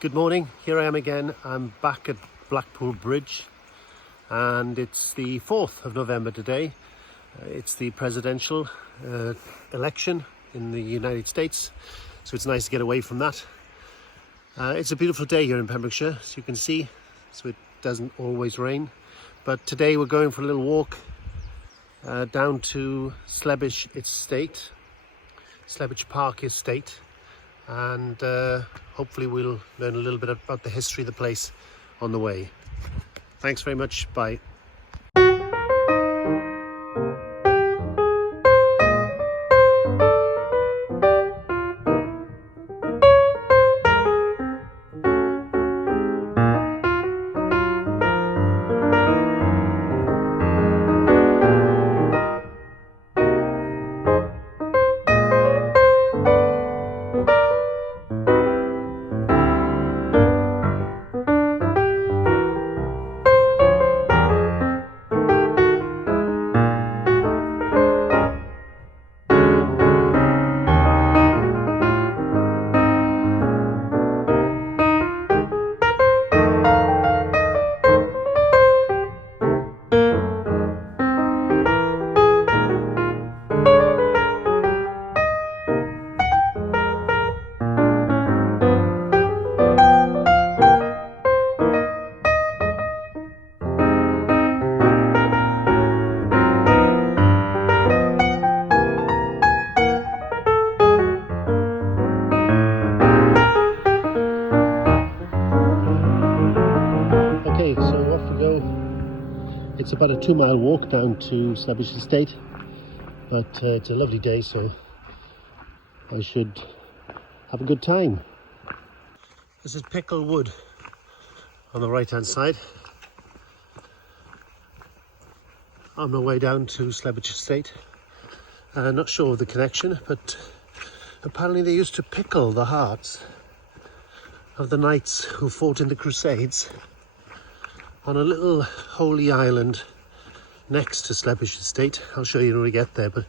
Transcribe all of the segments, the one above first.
Good morning, here I am again. I'm back at Blackpool Bridge and it's the 4th of November today. It's the presidential election in the United States, so it's nice to get away from that. It's a beautiful day here in Pembrokeshire, as you can see, so it doesn't always rain. But today we're going for a little walk down to Slebech Estate, Slebech Park Estate. And hopefully we'll learn a little bit about the history of the place on the way. Thanks very much. Bye. So off we go. It's about a 2-mile walk down to Slebech Estate, but it's a lovely day, so I should have a good time. This is Pickle Wood on the right hand side. On my way down to Slebech Estate. Not sure of the connection, but apparently they used to pickle the hearts of the knights who fought in the Crusades on a little holy island next to Slebech Estate. I'll show you when we get there, but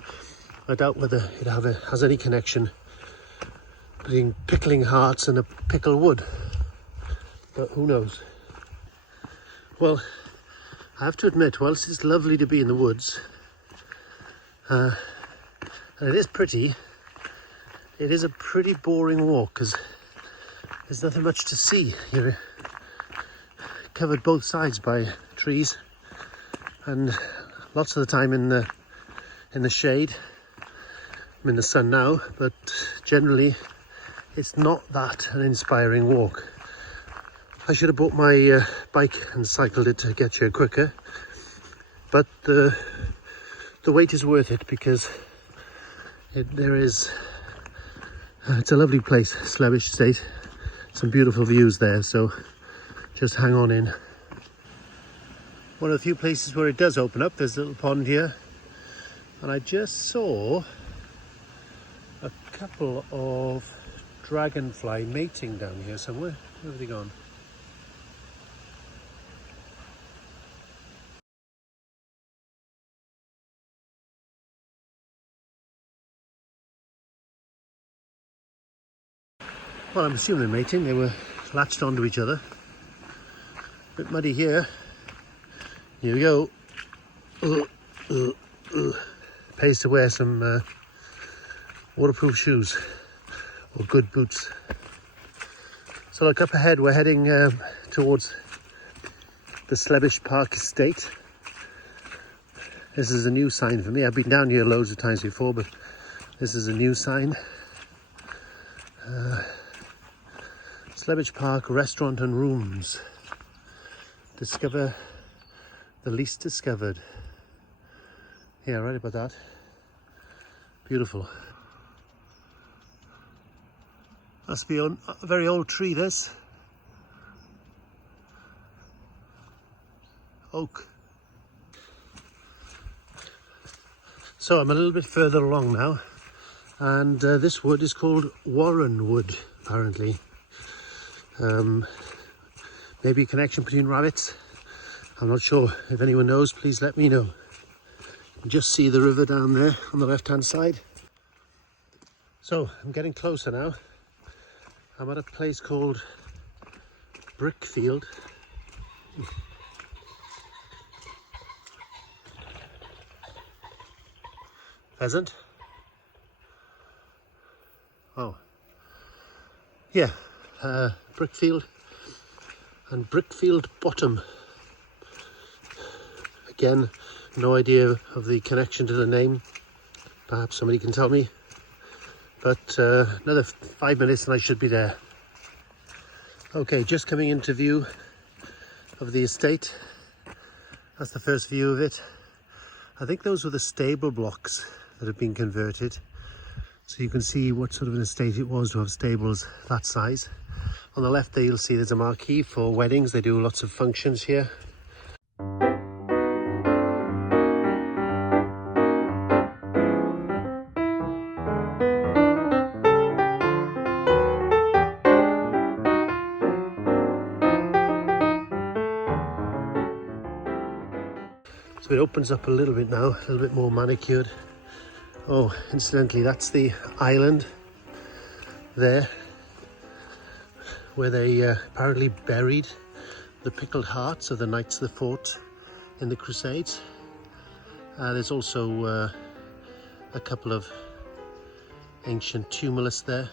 I doubt whether it has any connection between pickling hearts and a pickle wood, but who knows. Well, I have to admit, whilst it's lovely to be in the woods, and it is pretty, it is a pretty boring walk because there's nothing much to see. You're covered both sides by trees, and lots of the time in the shade. I'm in the sun now, but generally it's not that an inspiring walk. I should have bought my bike and cycled it to get here quicker, but the wait is worth it because it's a lovely place, Slebech Estate. Some beautiful views there, so just hang on in. One of the few places where it does open up, there's a little pond here, and I just saw a couple of dragonfly mating down here somewhere. Where have they gone? Well, I'm assuming they're mating. They were latched onto each other. Bit muddy here. Here we go. Pays to wear some waterproof shoes or good boots. So look, up ahead we're heading towards the Slebech Park Estate. This is a new sign for me. I've been down here loads of times before, but this is a new sign. Slebech Park Restaurant and Rooms. Discover the least discovered. Yeah, right about that. Beautiful. Must be a very old tree, this. Oak. So I'm a little bit further along now, and this wood is called Warren Wood, apparently. Maybe a connection between rabbits. I'm not sure. If anyone knows, please let me know. You can just see the river down there on the left hand side. So I'm getting closer now. I'm at a place called Brickfield. Pheasant. Oh, yeah, Brickfield and Brickfield Bottom. Again, no idea of the connection to the name. Perhaps somebody can tell me. But another 5 minutes and I should be there. Okay, just coming into view of the estate. That's the first view of it. I think those were the stable blocks that have been converted. So you can see what sort of an estate it was to have stables that size. On the left there you'll see there's a marquee for weddings. They do lots of functions here. So it opens up a little bit now, a little bit more manicured. Oh, incidentally, that's the island there where they apparently buried the pickled hearts of the knights that fought in the Crusades. There's also a couple of ancient tumulus there.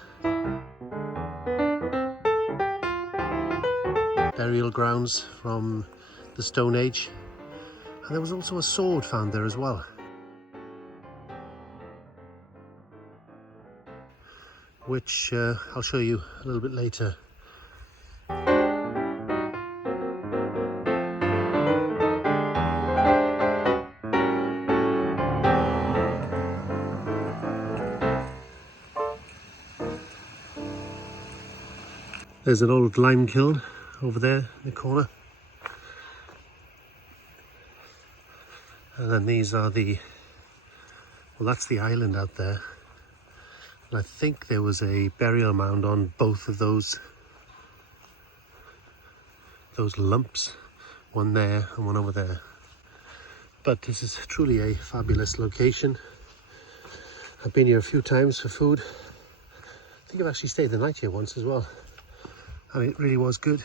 Burial grounds from the Stone Age. And there was also a sword found there as well. Which I'll show you a little bit later. There's an old lime kiln over there in the corner. And then these are well, that's the island out there. And I think there was a burial mound on both of those lumps, one there and one over there. But this is truly a fabulous location. I've been here a few times for food. I think I've actually stayed the night here once as well. And it really was good.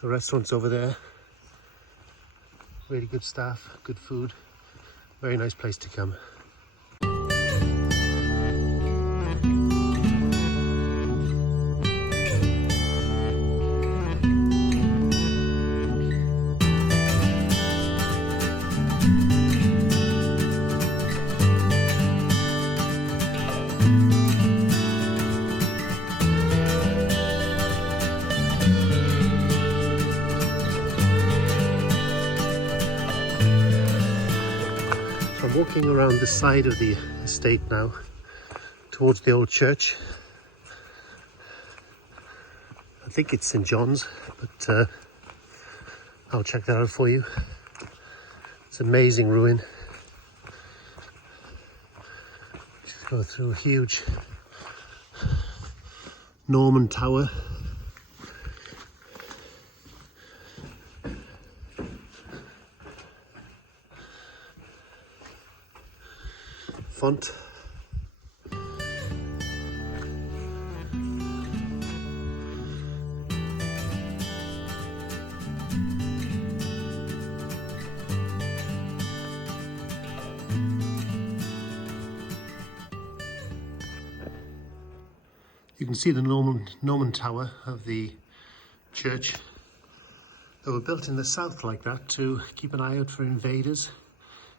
The restaurant's over there. Really good staff, good food. Very nice place to come. I'm walking around the side of the estate now towards the old church. I think it's St. John's, but I'll check that out for you. It's an amazing ruin. Just go through a huge Norman tower. Font. You can see the Norman tower of the church. They were built in the south like that to keep an eye out for invaders.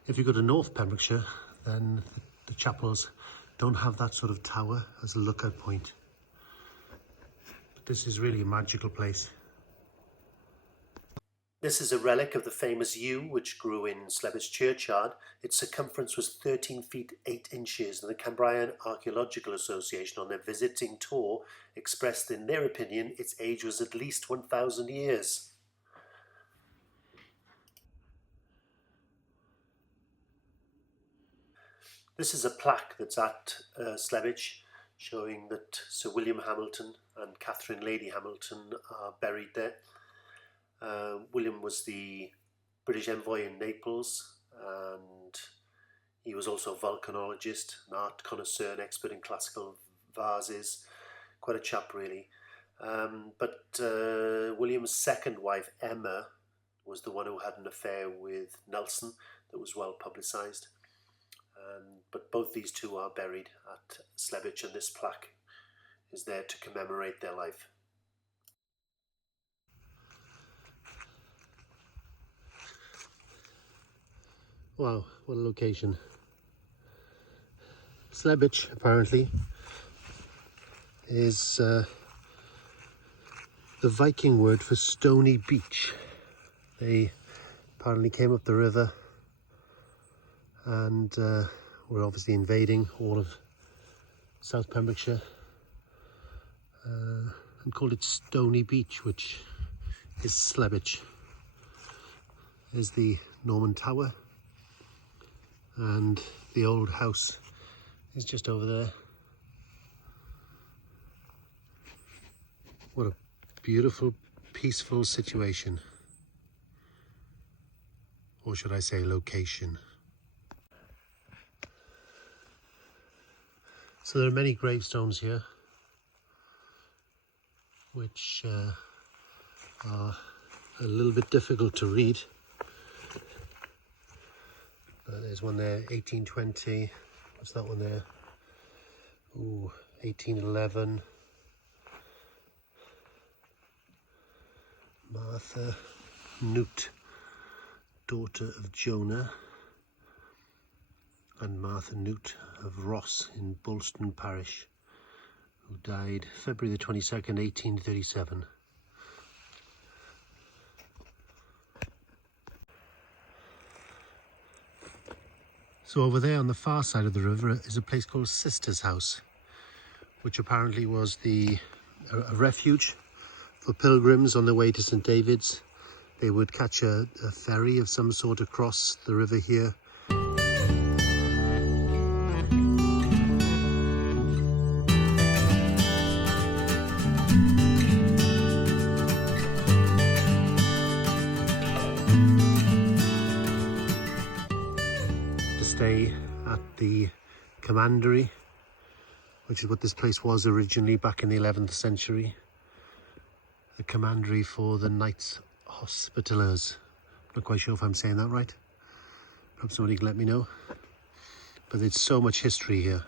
If you go to North Pembrokeshire, then the chapels don't have that sort of tower as a lookout point. But this is really a magical place. This is a relic of the famous yew which grew in Slebech churchyard. Its circumference was 13 feet 8 inches, and the Cambrian Archaeological Association on their visiting tour expressed in their opinion its age was at least 1,000 years. This is a plaque that's at Slebech showing that Sir William Hamilton and Catherine Lady Hamilton are buried there. William was the British envoy in Naples, and he was also a volcanologist, an art connoisseur, an expert in classical vases. Quite a chap really. But William's second wife, Emma, was the one who had an affair with Nelson that was well publicised. But both these two are buried at Slebech, and this plaque is there to commemorate their life. Wow, what a location. Slebech, apparently, is the Viking word for stony beach. They apparently came up the river and were obviously invading all of South Pembrokeshire and called it Stony Beach, which is Slebech. There's the Norman Tower, and the old house is just over there. What a beautiful, peaceful situation. Or should I say location. So there are many gravestones here, which are a little bit difficult to read. There's one there, 1820. What's that one there? Ooh, 1811. Martha Newt, daughter of Jonah, and Martha Newt of Ross in Bulston Parish, who died February the 22nd, 1837. So over there on the far side of the river is a place called Sister's House, which apparently was a refuge for pilgrims on their way to St David's. They would catch a ferry of some sort across the river here. To stay at the commandery, which is what this place was originally back in the 11th century. The commandery for the Knights Hospitallers. Not quite sure if I'm saying that right. Perhaps somebody can let me know. But there's so much history here.